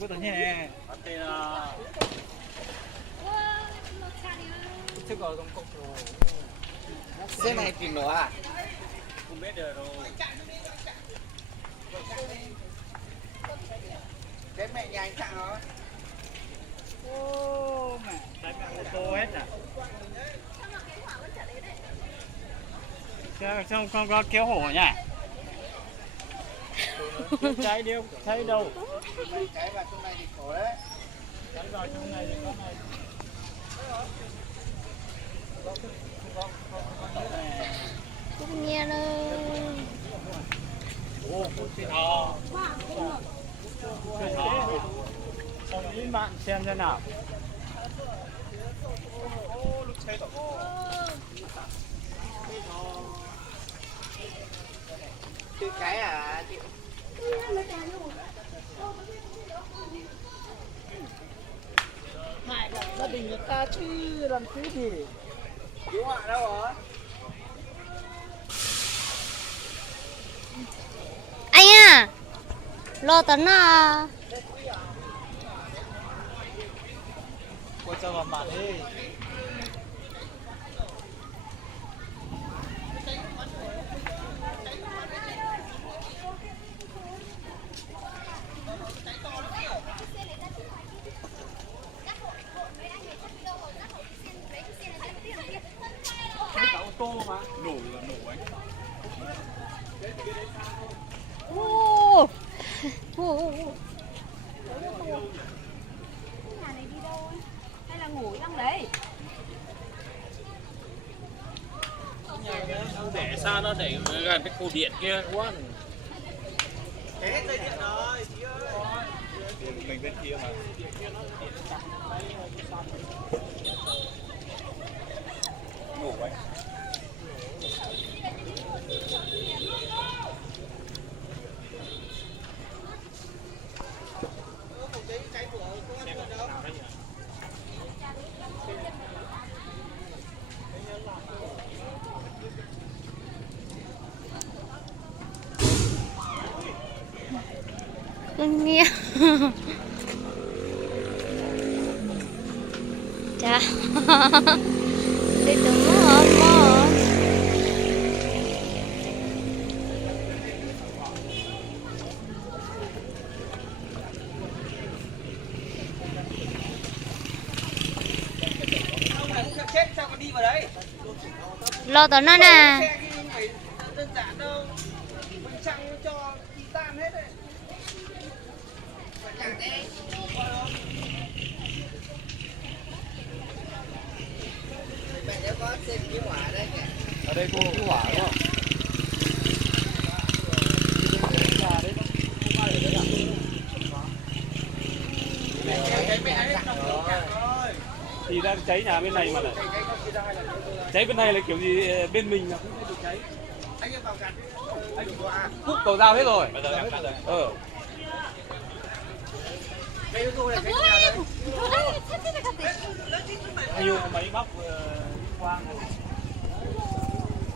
của tôi nhé. Chứ còn không có. Xe này kìm nữa à? Không biết được đâu. Cái mẹ nhà anh Trạng hả? Ô mẹ, đấy mẹ ô tô hết à? Sao không có kéo hổ nhỉ? Trái điêu thấy đâu? Cái vào trong này thì khổ đấy. Trái vào trong này thì có này. Cũng nghe nó. Ô, chị thò. Chị thò. Xong ý bạn xem thế nào. Ô, lúc chơi tổ. Từ cái à chị? Hại cả gia đình người ta chứ làm cái gì. Cứu họa đâu hả? Anh à, lo tấn à. Cô cho vào mặt đi. Ô tô mà nổ là nổ anh. Ô. Nhà này đi đâu ấy? Hay là ngủ trong đấy? Để xa nó để gần cái cột điện kia quá. Hết dây điện rồi chị ơi. Mình bên kia mà. Ngủ anh. Con nghe. Chà. Đi từ mơ mơ. Chết sao con đi vào đấy? Lo tấn nó nè. Xe kia không phải đơn giản đâu. Mình xăng cho thì tan hết đấy. Phải nhặt đi. Mẹ nếu có xe cứu hỏa đây kìa. Ở đây cô cứu hỏa đúng không? Cái mẹ ấy trong tình trạng rồi. Thì đang cháy nhà bên này mà lại. Cháy bên này là kiểu gì bên mình là cũng sẽ bị cháy. Anh em vào gạt đi. Anh qua. Cúc cầu dao hết rồi. Đây nó này cái nhà đây. Ở đây, thế này cả tỷ. Nhiều máy móc quang rồi.